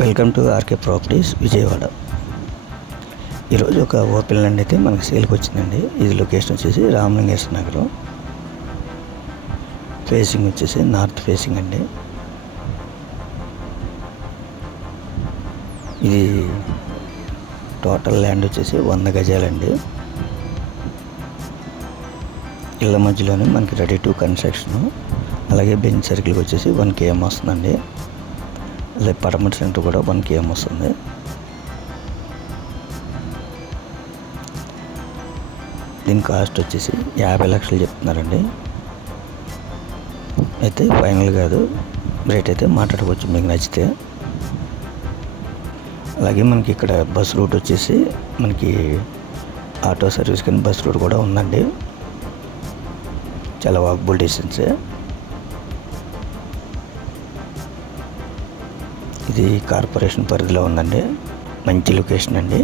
Welcome to RK properties Vijayawada. ఈరోజు ఒక open land అయితే మనకి సేల్కి వచ్చిందండి. ఇది లొకేషన్ వచ్చేసి రామలింగేశ్వర నగరం, ఫేసింగ్ వచ్చేసి నార్త్ ఫేసింగ్ అండి. ఇది టోటల్ ల్యాండ్ వచ్చేసి 100 గజాలండి. ఇళ్ళ మధ్యలోనే మనకి రెడీ టు కన్స్ట్రక్షన్, అలాగే బెంచ్ సర్కిల్కి వచ్చేసి 1 km వస్తుందండి. అలాగే పడమటి సెంటర్ కూడా 1 km వస్తుంది. దీని కాస్ట్ వచ్చేసి 50 లక్షలు చెప్తున్నారండి. అయితే ఫైనల్ కాదు, రేట్ అయితే మాట్లాడుకోవచ్చు మీకు నచ్చితే. అలాగే మనకి ఇక్కడ బస్ రూట్ వచ్చేసి మనకి ఆటో సర్వీస్ కానీ బస్ రూట్ కూడా ఉందండి. చాలా వాకబుల్ డిస్టెన్సే. ఇది కార్పొరేషన్ పరిధిలో ఉందండి. మంచి లొకేషన్ అండి.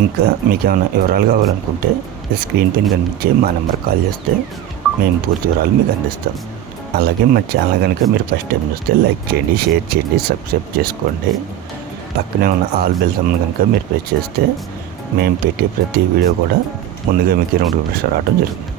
ఇంకా మీకు ఏమైనా వివరాలు కావాలనుకుంటే స్క్రీన్ పైన కనిపించే మా నెంబర్ కాల్ చేస్తే మేము పూర్తి వివరాలు మీకు అందిస్తాం. అలాగే మా ఛానల్ కనుక మీరు ఫస్ట్ టైం చూస్తే లైక్ చేయండి, షేర్ చేయండి, సబ్స్క్రైబ్ చేసుకోండి. పక్కనే ఉన్న ఆల్ బెల్ సింబల్ కనుక మీరు ప్రెస్ చేస్తే మేము పెట్టే ప్రతి వీడియో కూడా ముందుగా మీకు నోటిఫికేషన్ రావడం జరుగుతుంది.